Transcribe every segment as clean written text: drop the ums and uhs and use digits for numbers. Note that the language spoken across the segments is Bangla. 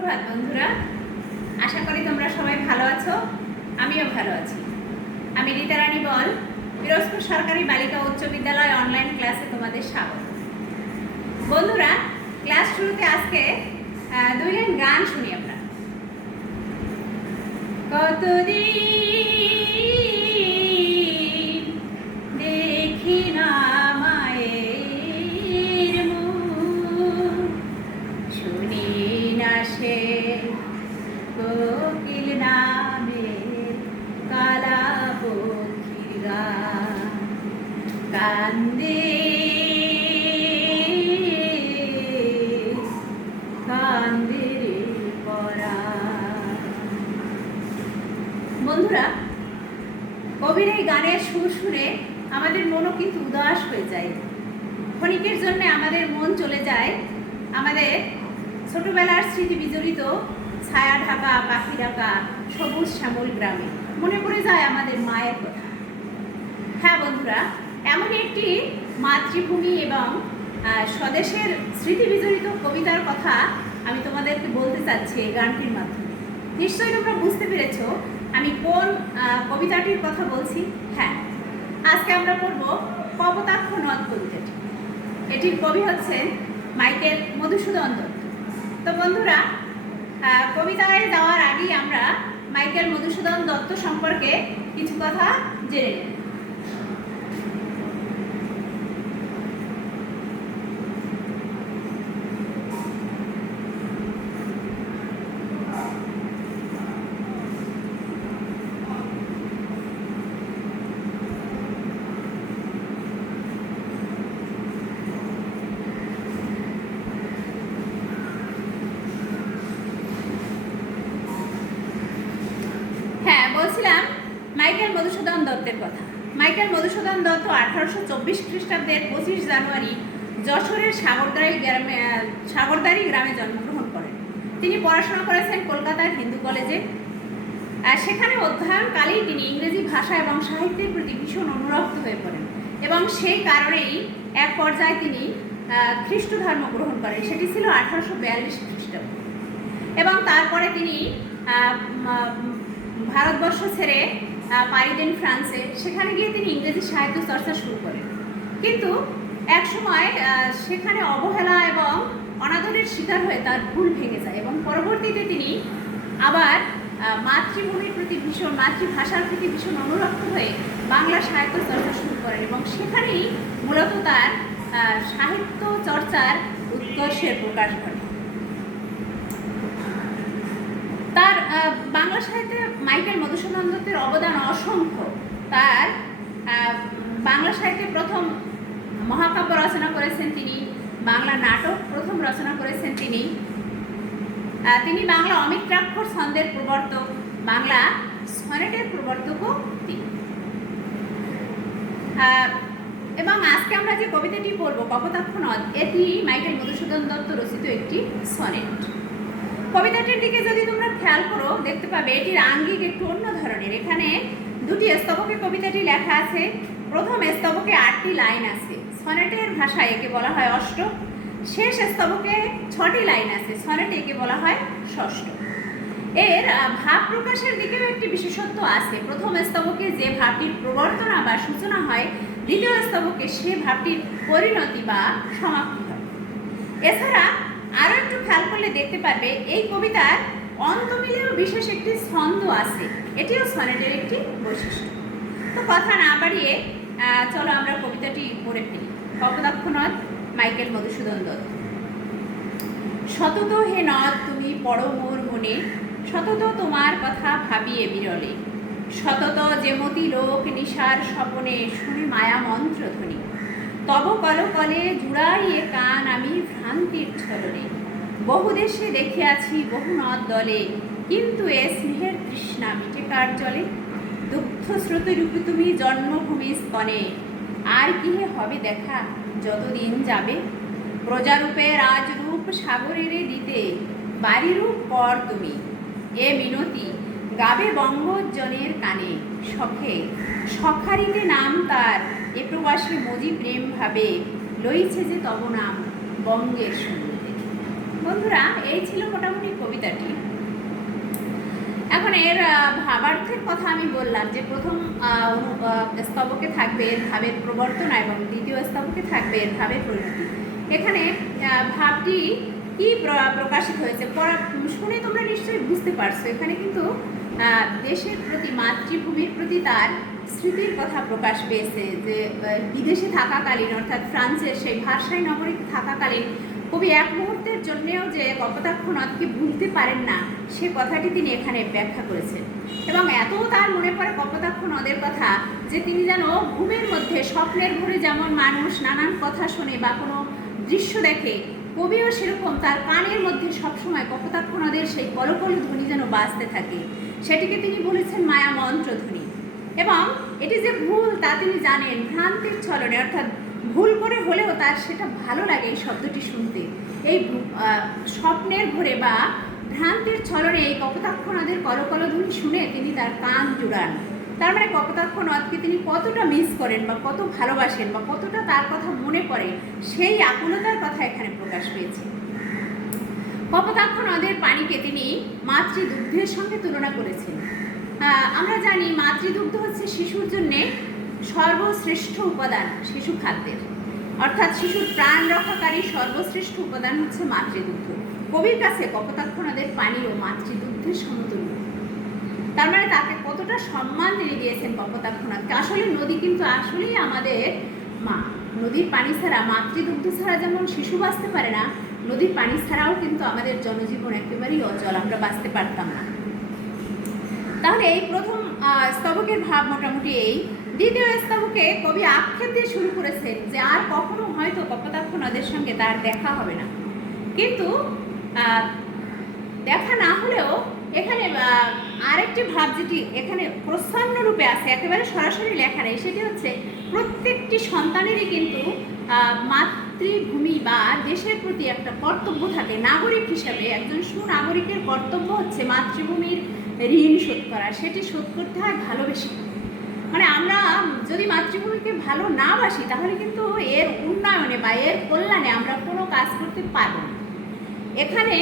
সুপ্রভাত বন্ধুরা, আশা করি তোমরা সবাই ভালো আছো। আমিও ভালো আছি। আমি রীতা রানী বল, পিরোজপুর সরকারি বালিকা উচ্চ বিদ্যালয় অনলাইন ক্লাসে তোমাদের স্বাগত। বন্ধুরা, ক্লাস শুরুতে আজকে 2 লাইন গান শুনি আমরা। কতদিন দেখি না মায়ের মুখ, শুনি না সে কোকিল নামের কালা পক্ষীর গান। কান্দে কান্দে রে পরাণ। বন্ধুরা, কবির এই গানের সুর শুনে আমাদের মনও কিন্তু উদাস হয়ে যায়। ক্ষণিকের জন্য আমাদের মন চলে যায় আমাদের ছোটবেলার স্মৃতি বিজড়িত ছায়া ঢাকা পাখি ঢাকা সবুজ শ্যামল গ্রামে। মনে পড়ে যায় আমাদের মায়ের কথা। হ্যাঁ বন্ধুরা, এমন একটি মাতৃভূমি এবং স্বদেশের স্মৃতি বিজড়িত কবিতার কথা আমি তোমাদেরকে বলতে চাচ্ছি এই গানটির মাধ্যমে। নিশ্চয়ই তোমরা বুঝতে পেরেছো আমি কোন কবিতাটির কথা বলছি। হ্যাঁ, আজকে আমরা পড়ব কপোতাক্ষ নদ কবিতাটি। এটির কবি হচ্ছেন মাইকেল মধুসূদন দত্ত। তো বন্ধুরা, কবিতায় যাওয়ার আগেই আমরা মাইকেল মধুসূদন দত্ত সম্পর্কে কিছু কথা জেনে নেব। বলছিলাম মাইকেল মধুসূদন দত্তের কথা। মাইকেল মধুসূদন দত্ত 1824 খ্রিস্টাব্দের 25 জানুয়ারি যশোরের সাগরদারি গ্রামে জন্মগ্রহণ করেন। তিনি পড়াশোনা করেছেন কলকাতার হিন্দু কলেজে। সেখানে অধ্যয়নকালেই তিনি ইংরেজি ভাষা এবং সাহিত্যের প্রতি ভীষণ অনুরক্ত হয়ে পড়েন এবং সেই কারণেই এক পর্যায়ে তিনি খ্রিস্ট ধর্ম গ্রহণ করেন। সেটি ছিল 1842 খ্রিস্টাব্দে। এবং তারপরে তিনি ভারতবর্ষ ছেড়ে পাড়ি দেন ফ্রান্সে। সেখানে গিয়ে তিনি ইংরেজি সাহিত্য চর্চা শুরু করেন। কিন্তু একসময় সেখানে অবহেলা এবং অনাদরের শিকার হয়ে তার ভুল ভেঙে যায় এবং পরবর্তীতে তিনি আবার মাতৃভূমির প্রতি ভীষণ, মাতৃভাষার প্রতি ভীষণ অনুরক্ত হয়ে বাংলা সাহিত্য চর্চা শুরু করেন এবং সেখানেই মূলত তার সাহিত্য চর্চার উৎকর্ষের প্রকাশ ঘটে। তার বাংলা সাহিত্যে মাইকেল মধুসূদন দত্তের অবদান অসংখ্য। তার বাংলা সাহিত্যে প্রথম মহাকাব্য রচনা করেছেন তিনি, বাংলা নাটক প্রথম রচনা করেছেন তিনি, তিনি বাংলা অমিত্রাক্ষর ছন্দের প্রবর্তক, বাংলা সনেটের প্রবর্তকও তিনি। এবং আজকে আমরা যে কবিতাটি পড়ব কপোতাক্ষ নদ, এটি মাইকেল মধুসূদন দত্ত রচিত একটি সনেট। কবিতাটির দিকে যদি তোমরা খেয়াল করো দেখতে পাবে এটির আঙ্গিক একটু অন্য ধরনের। এখানে 2টি স্তবকে কবিতাটি লেখা আছে। প্রথম স্তবকে 8টি লাইন আছে, সনেটের ভাষায় একে বলা হয় অষ্টক। শেষ স্তবকে 6টি লাইন আছে, সনেটে একে বলা হয় ষষ্ঠ। এর ভাব প্রকাশের দিকেও একটি বিশেষত্ব আছে। প্রথম স্তবকে যে ভাবটির প্রবর্তনা বা সূচনা হয়, দ্বিতীয় স্তবকে সে ভাবটির পরিণতি বা সমাপ্তি হয়। এছাড়া আরও একটু খেয়াল করলে দেখতে পারবে এই কবিতার অন্তমিলেও বিশেষ একটি ছন্দ আছে, এটিও সনেটের একটি বৈশিষ্ট্য। তো কথা না বাড়িয়ে চলো আমরা কবিতাটি পড়ে ফেলি। কপোতাক্ষ নদ, মাইকেল মধুসূদন দত্ত। সতত হে নদ তুমি পড়ো মোর মনে, সতত তোমার কথা ভাবিয়ে বিরলে, সতত যেমতি লোক নিশার স্বপনে শুনে মায়া মন্ত্র ধ্বনি, তব কলকলে জুড়াইয়ে কান আমি ভ্রান্তির ছলনে, বহু দেশে দেখিয়াছি বহু নদ দলে, কিন্তু এ স্নেহের তৃষ্ণা মিটে কার জলে, দুগ্ধ স্রোতরূপে তুমি জন্মভূমি স্তনে, আর কিহে হবে দেখা যতদিন যাবে, প্রজারূপে রাজরূপ সাগরের দিতে, বাড়িরূপ কর তুমি এ মিনতি, গাবে বঙ্গজনের কানে সখে, সখারিতে নাম তার এ প্রবাসী মজি প্রেম ভাবে, লইছে যে তব নাম বঙ্গের সঙ্গে। বন্ধুরা, এই ছিল মোটামুটি কবিতাটি। এখন এর ভাবার্থের কথা আমি বললাম যে প্রথম স্তবকে থাকবে এর ভাবের প্রবর্তনা এবং দ্বিতীয় স্তবকে থাকবে এর ভাবের পরিণতি। এখানে ভাবটি কি প্রকাশিত হয়েছে শুনে তোমরা নিশ্চয়ই বুঝতে পারছো। এখানে কিন্তু দেশের প্রতি, মাতৃভূমির প্রতি তার স্মৃতির কথা প্রকাশ পেয়েছে। যে বিদেশে থাকাকালীন, অর্থাৎ ফ্রান্সের সেই ভার্সাই নগরীতে থাকাকালীন কবি এক মুহূর্তের জন্যেও যে কপোতাক্ষ নদকে ভুলতে পারেন না, সে কথাটি তিনি এখানে ব্যাখ্যা করেছেন। এবং এত তার মনে পড়ে কপোতাক্ষ নদের কথা যে তিনি যেন ঘুমের মধ্যে স্বপ্নের ঘরে যেমন মানুষ নানান কথা শোনে বা কোনো দৃশ্য দেখে, কবিও সেরকম তার কানের মধ্যে সবসময় কপোতাক্ষ নদের সেই কলকল ধ্বনি যেন বাজতে থাকে। সেটিকে তিনি বলেছেন মায়া মন্ত্রধ্বনি। এবং এটি যে ভুল তা তিনি জানেন, ভ্রান্তির ছলনে, অর্থাৎ ভুল করে হলেও তার সেটা ভালো লাগে এই শব্দটি শুনতে। এই স্বপ্নের ঘরে বা ভ্রান্তির ছলনে এই কপোতাক্ষ নদের কলকল ধ্বনি শুনে তিনি তার কান জুড়ান। তার মানে কপোতাক্ষ নদকে তিনি কতটা মিস করেন বা কত ভালোবাসেন বা কতটা তার কথা মনে পড়ে, সেই আকুলতার কথা এখানে প্রকাশ পেয়েছে। কপোতাক্ষ নদের পানিকে তিনি মাতৃদুগ্ধের সঙ্গে তুলনা করেছেন। আমরা জানি মাতৃদুগ্ধ হচ্ছে শিশুর জন্যে সর্বশ্রেষ্ঠ উপাদান শিশু খাদ্যের, অর্থাৎ শিশুর প্রাণ রক্ষাকারী সর্বশ্রেষ্ঠ উপাদান হচ্ছে মাতৃদুগ্ধ। কবির কাছে কপোতাক্ষ নদের পানিও মাতৃদুগ্ধের সমতুল্য। তার মানে তাকে কতটা সম্মান তিনি দিয়েছেন কপোতাক্ষ নদকে। আসলে নদী কিন্তু আসলেই আমাদের মা। নদীর পানি ছাড়া, মাতৃদুগ্ধ ছাড়া যেমন শিশু বাঁচতে পারে না, নদীর পানি ছাড়াও কিন্তু আমাদের জনজীবন একেবারেই অচল, আমরা বাঁচতে পারতাম না। তাহলে এই প্রথম স্তবকের ভাব মোটামুটি এই। দ্বিতীয় স্তবকে কবি আক্ষেপ দিয়ে শুরু করেছেন যে আর কখনো হয়তো কপোতাক্ষ নদের সঙ্গে তার দেখা হবে না। কিন্তু দেখা না হলেও এখানে আরেকটি ভাব যেটি এখানে প্রচ্ছন্ন রূপে আছে, একেবারে সরাসরি লেখা নেই, সেটি হচ্ছে প্রত্যেকটি সন্তানেরই কিন্তু মাতৃভূমি বা দেশের প্রতি একটা কর্তব্য থাকে। নাগরিক হিসাবে একজন সুনাগরিকের কর্তব্য হচ্ছে মাতৃভূমির ঋণ শোধ করা। সেটি শোধ করতে হয় ভালোবেসে। মানে আমরা যদি মাতৃভূমিকে ভালো না বাসি তাহলে কিন্তু এর উন্নয়নে বা এর কল্যাণে আমরা কোনো কাজ করতে পারব না। এখানে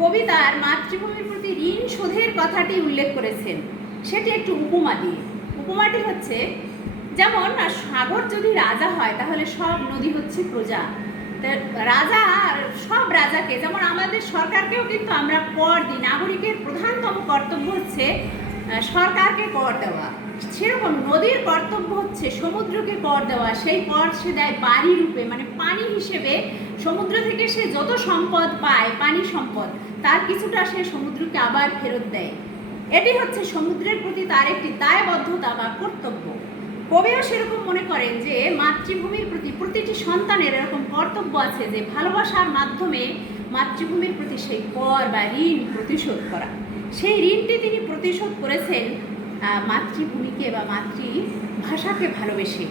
কবি তার মাতৃভূমির প্রতি ঋণ শোধের কথাটি উল্লেখ করেছেন, সেটি একটু উপমা দিয়ে। উপমাটি হচ্ছে যেমন সাগর যদি রাজা হয় তাহলে সব নদী হচ্ছে প্রজা। রাজা সব রাজাকে, যেমন আমাদের সরকারকেও কিন্তু আমরা কর দিই, নাগরিকের প্রধানতম কর্তব্য হচ্ছে সরকারকে কর দেওয়া। সেরকম নদীর কর্তব্য হচ্ছে সমুদ্রকে কর দেওয়া। সেই কর সে দেয় বাড়ি রূপে, মানে পানি হিসেবে। সমুদ্র থেকে সে যত সম্পদ পায়, পানি সম্পদ, তার কিছুটা সে সমুদ্রকে আবার ফেরত দেয়। এটি হচ্ছে সমুদ্রের প্রতি তার একটি দায়বদ্ধতা বা কর্তব্য। কবিও সেরকম মনে করেন যে মাতৃভূমির প্রতি প্রতিটি সন্তানের এরকম কর্তব্য আছে যে ভালোবাসার মাধ্যমে মাতৃভূমির প্রতি সেই কর বা ঋণ প্রতিশোধ করা। সেই ঋণটি তিনি প্রতিশোধ করেছেন মাতৃভূমিকে বা মাতৃভাষাকে ভালোবেসে,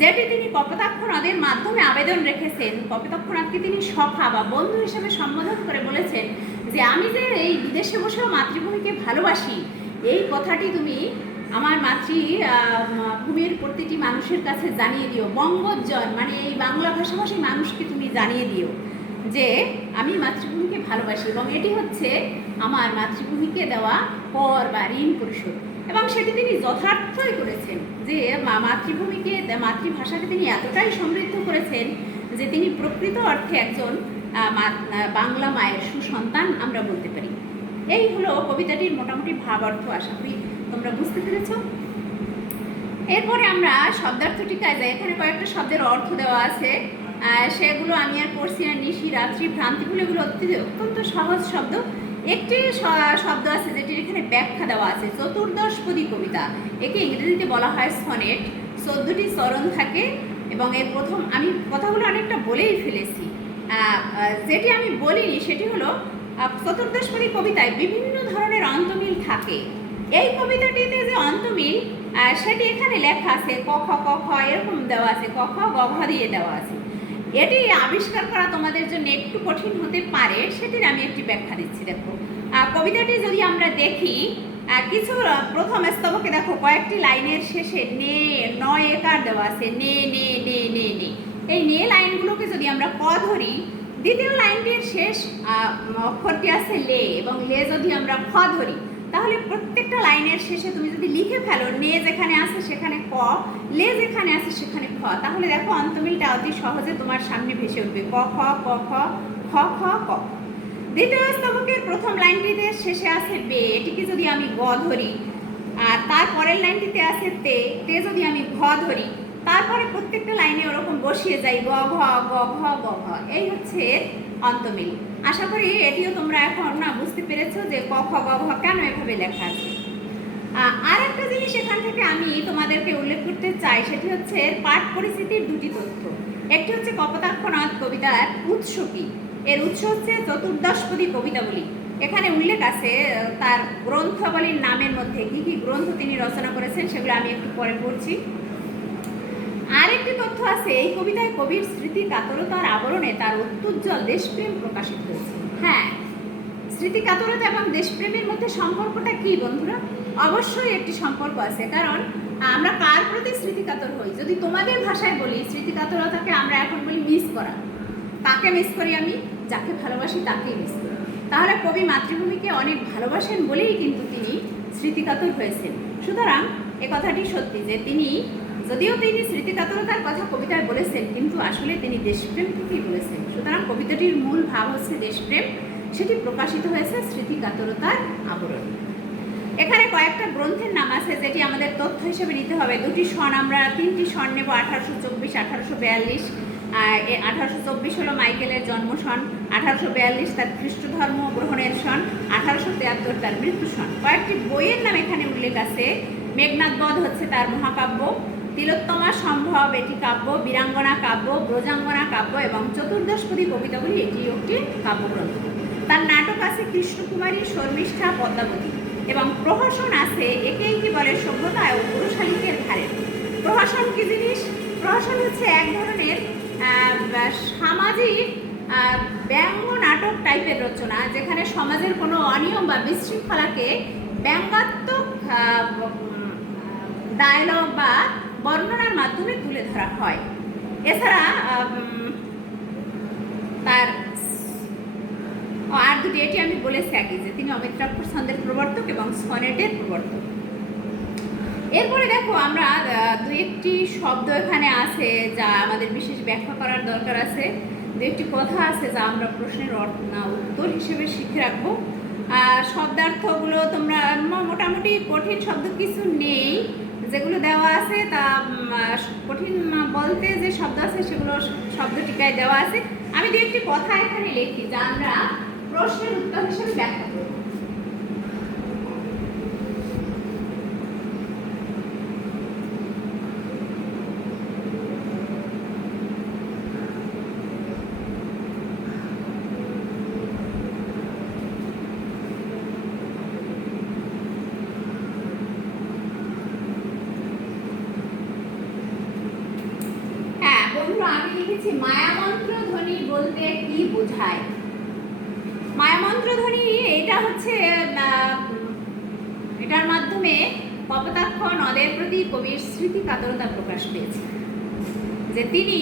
যেটি তিনি কপোতাক্ষ নদের মাধ্যমে আবেদন রেখেছেন। কপোতাক্ষ নদকে তিনি সখা বা বন্ধু হিসেবে সম্বোধন করে বলেছেন যে আমি যে এই বিদেশে বসেও মাতৃভূমিকে ভালোবাসি, এই কথাটি তুমি আমার মাতৃভূমির প্রতিটি মানুষের কাছে জানিয়ে দিও। বঙ্গজন মানে এই বাংলা ভাষাভাষী মানুষকে তুমি জানিয়ে দিও যে আমি মাতৃভূমিকে ভালোবাসি, এবং এটি হচ্ছে আমার মাতৃভূমিকে দেওয়া কর বা ঋণ পরিশোধ। এবং সেটি তিনি যথার্থই করেছেন যে মাতৃভূমিকে, মাতৃভাষাকে তিনি এতটাই সমৃদ্ধ করেছেন যে তিনি প্রকৃত অর্থে একজন বাংলা মায়ের সুসন্তান আমরা বলতে পারি। এই হলো কবিতাটির মোটামুটি ভাব অর্থ। আশা করি তোমরা বুঝতে পেরেছ। এরপরে আমরা শব্দার্থ টিকায় যাই। এখানে কয়েকটা শব্দের অর্থ দেওয়া আছে, সেগুলো আমি আর পড়ছি না। নিশি, রাত্রি, ভ্রান্তিগুলো, এগুলো অত্যন্ত সহজ শব্দ। একটি শব্দ আছে যেটির এখানে ব্যাখ্যা দেওয়া আছে, চতুর্দশপদী কবিতা। একে ইংরেজিতে বলা হয় সনেট। 14টি চরণ থাকে এবং এর প্রথম, আমি কথাগুলো অনেকটা বলেই ফেলেছি, যেটি আমি বলিনি সেটি হলো চতুর্দশপদী কবিতায় বিভিন্ন ধরনের অন্তমিল থাকে। এই কবিতাটিতে যে অন্তমিল সেটি এখানে লেখা আছে, ক খ ক খ এরকম দেওয়া আছে, ক খ গ ঘ দিয়ে দেওয়া আছে। এটি আবিষ্কার করা তোমাদের জন্য একটু কঠিন হতে পারে, সেটির আমি একটি ব্যাখ্যা দিচ্ছি। দেখো কবিতাটি যদি আমরা দেখি, কিছু প্রথম স্তবকে দেখো কয়েকটি লাইনের শেষে নে, নয় একার দেওয়া আছে, নে নে নে নে নে। এই নে লাইনগুলোকে যদি আমরা ক ধরি, দ্বিতীয় লাইনটির শেষ অক্ষরটি আছে লে, এবং লে যদি আমরা খ ধরি, তাহলে প্রত্যেকটা লাইনের শেষে তুমি যদি লিখে ফেলো নে যেখানে আছে সেখানে ক, লে যেখানে আছে সেখানে খ, তাহলে দেখো অন্তমিলটা অতি সহজে তোমার সামনে ভেসে উঠবে। ক খ ক খ খ খ ক। দ্বিতীয় স্তবকের প্রথম লাইনটিতে শেষে আছে বে, এটিকে যদি আমি গ ধরি, আর তারপরের লাইনটিতে আছে তে, তে যদি আমি ঘ ধরি, তারপরে প্রত্যেকটা লাইনে ওরকম বসিয়ে যাই গ ঘ গ ঘ গ ঘ। এই হচ্ছে অন্তমিল। আশা করি এটিও তোমরা এখন না বুঝতে পেরেছো যে ক খ গ ঘ কেন এভাবে লেখা আছে। আর একটা জিনিস এখান থেকে আমি তোমাদেরকে উল্লেখ করতে চাই, সেটি হচ্ছে পাঠ পরিস্থিতির দুটি তথ্য। একটি হচ্ছে কপোতাক্ষ নদ কবিতার উৎস কি। এর উৎস হচ্ছে চতুর্দশপদী কবিতাবলী। এখানে উল্লেখ আছে তার গ্রন্থাবলীর নামের মধ্যে কি কি গ্রন্থ তিনি রচনা করেছেন, সেগুলো আমি একটু পরে পড়ছি। আরেকটি তথ্য আছে এই কবিতায় কবির স্মৃতি কাতরতার আবরণে তার অত্যুজ্জ্বল দেশপ্রেম প্রকাশিত হয়েছে। হ্যাঁ, স্মৃতি কাতরতা এবং দেশপ্রেমের মধ্যে সম্পর্কটা কি বন্ধুরা? অবশ্যই একটি সম্পর্ক আছে, কারণ আমরা কার প্রতি স্মৃতিকাতর হই? যদি তোমাদের ভাষায় বলি, স্মৃতিকাতরতাকে আমরা এখন বলি মিস করা। কাকে মিস করি? আমি যাকে ভালোবাসি তাকেই মিস করি। তাহলে কবি মাতৃভূমিকে অনেক ভালোবাসেন বলেই কিন্তু তিনি স্মৃতিকাতর হয়েছেন। সুতরাং এ কথাটি সত্যি যে তিনি, যদিও তিনি স্মৃতিকাতরতার কথা কবিতায় বলেছেন, কিন্তু আসলে তিনি দেশপ্রেম থেকেই বলেছেন। সুতরাং কবিতাটির মূল ভাব হচ্ছে দেশপ্রেম, সেটি প্রকাশিত হয়েছে স্মৃতিকাতরতার আবরণে। এখানে কয়েকটা গ্রন্থের নাম আছে যেটি আমাদের তথ্য হিসেবে নিতে হবে। দুটি সন, আমরা তিনটি সন নেব, 1824, 1842। 1824 হলো মাইকেলের জন্ম সন, 1842 তার খ্রিস্ট ধর্ম গ্রহণের সন, 1873 তার মৃত্যু সন। কয়েকটি বইয়ের নাম এখানে উল্লেখ আছে। মেঘনাদ বধ হচ্ছে তার মহাকাব্য, তিলোত্তমা সম্ভব এটি কাব্য, বীরাঙ্গনা কাব্য, ব্রজাঙ্গনা কাব্য এবং চতুর্দশপদী কবিতাবলী এটি একটি কাব্যগ্রন্থ। তার নাটক আছে কৃষ্ণকুমারী, শর্মিষ্ঠা, পদ্মাবতী এবং প্রহসন আছে একে কি বলে সভ্যতা ও পুরুষালিকের ধারে। প্রহসন কি জিনিস? প্রহসন হচ্ছে এক ধরনের সামাজিক ব্যঙ্গ নাটক টাইপের রচনা, যেখানে সমাজের কোনো অনিয়ম বা বিশৃঙ্খলাকে ব্যঙ্গাত্মক ডায়লগ বা বর্ণনার মাধ্যমে তুলে ধরা হয়। এছাড়া তার আর দুটি, এটি আমি বলেছি আগে যে তিনি অমিত্রাক্ষর ছন্দের প্রবর্তক এবং সনেটের প্রবর্তক। এরপরে দেখো আমরা দু একটি শব্দ এখানে আছে যা আমাদের বিশেষ ব্যাখ্যা করার দরকার আছে। দু একটি কথা আছে যা আমরা প্রশ্নের উত্তর হিসেবে শিখে রাখবো। আর শব্দার্থগুলো তোমরা মোটামুটি কঠিন শব্দ কিছু নেই, যেগুলো দেওয়া আছে তা কঠিন বলতে যে শব্দ আছে সেগুলো শব্দ টিকায় দেওয়া আছে। আমি দু একটি কথা এখানে লিখি যা আমরা প্রশ্নের উত্তর হিসেবে ব্যাখ্যা করব। আমি লিখেছি মায়ামন্ত্র ধ্বনি বলতে কি বোঝায়। মায়ামন্ত্র ধ্বনি এটা হচ্ছে এটার মাধ্যমে কপোতাক্ষ নদের প্রতি কবির স্মৃতি কাতরতা প্রকাশ পেয়েছে, যে তিনি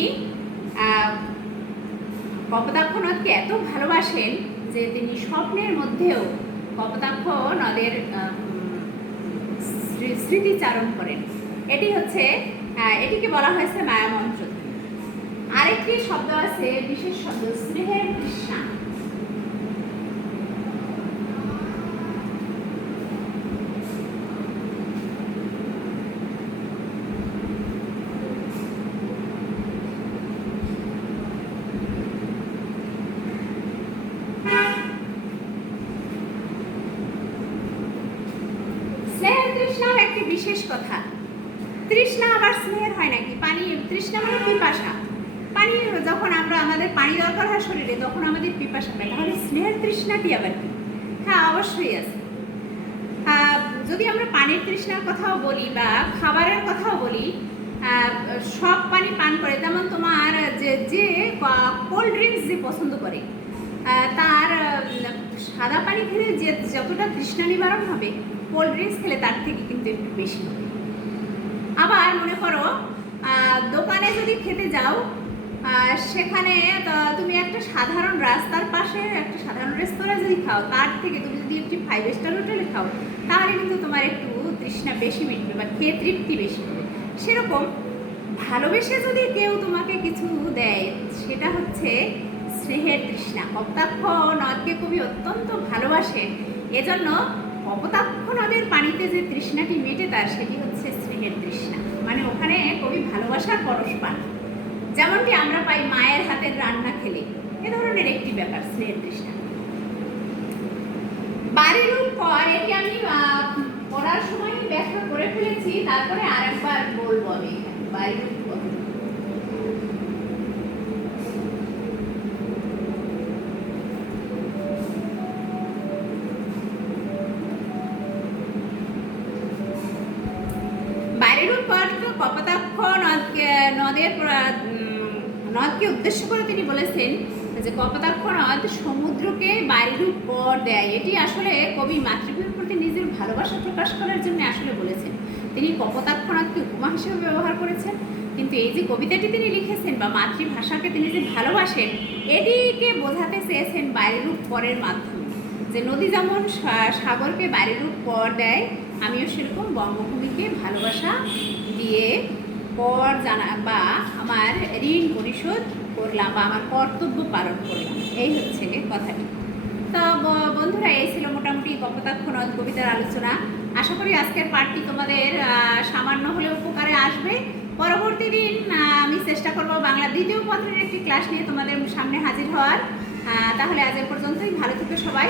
কপোতাক্ষ নদকে এত ভালোবাসেন যে তিনি স্বপ্নের মধ্যেও কপোতাক্ষ নদের স্মৃতিচারণ করেন। এটি হচ্ছে এটিকে বলা হয়েছে মায়ামন্ত্র। আরেকটি শব্দ আছে বিশেষ শব্দ, স্নেহের তৃষ্ণা। স্নেহের তৃষ্ণাও একটি বিশেষ কথা। তৃষ্ণা আবার স্নেহের হয় নাকি? পানি তৃষ্ণা মানে পিপাসা। পানি যখন আমরা আমাদের পানি দরকার হয় শরীরে, তখন আমাদের পিপাসা পায়। তাহলে স্নেহের তৃষ্ণাটি আবার কি? হ্যাঁ, অবশ্যই আছে। যদি আমরা পানির তৃষ্ণার কথাও বলি বা খাবারের কথাও বলি, সব পানি পান করে, তেমন তোমার যে কোল্ড ড্রিঙ্কস যে পছন্দ করে, তার সাদা পানি খেলে যে যতটা তৃষ্ণা নিবারণ হবে, কোল্ড ড্রিঙ্কস খেলে তার থেকে কিন্তু একটু বেশি হবে। আবার মনে করো দোকানে যদি খেতে যাও, সেখানে তুমি একটা সাধারণ রাস্তার পাশে একটা সাধারণ রেস্তোরাঁ যদি খাও, তার থেকে তুমি যদি একটি 5 স্টার হোটেলে খাও, তাহলে কিন্তু তোমার একটু তৃষ্ণা বেশি মিটবে বা খেয়ে তৃপ্তি বেশি হবে। সেরকম ভালোবেসে যদি কেউ তোমাকে কিছু দেয়, সেটা হচ্ছে স্নেহের তৃষ্ণা। কপোতাক্ষ নদকে কবি অত্যন্ত ভালোবাসেন, এজন্য কপোতাক্ষ নদের পানিতে যে তৃষ্ণাটি মেটে তার, সেটি হচ্ছে স্নেহের তৃষ্ণা। মানে ওখানে কবি ভালোবাসার পরশ পান, যেমনটি আমরা পাই মায়ের হাতের রান্না খেলে। এ ধরনের একটি ব্যাপার স্নেহের তৃষ্ণা। বাড়িরূপ কর, এটি আমি পড়ার সময় ব্যাখ্যা করে ফেলেছি, তারপরে আরেকবার বলবো আমি। বাড়িরূপ কর, বাড়িরূপ কর কপোতাক্ষ নদকে উদ্দেশ্য করে তিনি বলেছেন যে কপোতাক্ষ নদ সমুদ্রকে বাড়িরূপ কর দেয়। এটি আসলে কবি মাতৃভূমির প্রতি নিজের ভালোবাসা প্রকাশ করার জন্য আসলে বলেছেন। তিনি কপোতাক্ষ নদকে উপমা হিসেবে ব্যবহার করেছেন, কিন্তু এই যে কবিতাটি তিনি লিখেছেন বা মাতৃভাষাকে তিনি যে ভালোবাসেন, এটিকে বোঝাতে চেয়েছেন বাড়িরূপ করের মাধ্যমে। যে নদী যেমন সাগরকে বাড়িরূপ কর দেয়, আমিও সেরকম বঙ্গভূমিকে ভালোবাসা দিয়ে কর জানা বা আমার ঋণ পরিশোধ করলাম বা আমার কর্তব্য পালন করলাম, এই হচ্ছে কথাটি। তো বন্ধুরা, এই ছিল মোটামুটি কপোতাক্ষ নদ কবিতার আলোচনা। আশা করি আজকের পাঠটি তোমাদের সামান্য হলেও উপকারে আসবে। পরবর্তী দিন আমি চেষ্টা করব বাংলা দ্বিতীয় পত্রের একটি ক্লাস নিয়ে তোমাদের সামনে হাজির হওয়ার। তাহলে আজ এ পর্যন্তই। ভালো থেকো সবাই।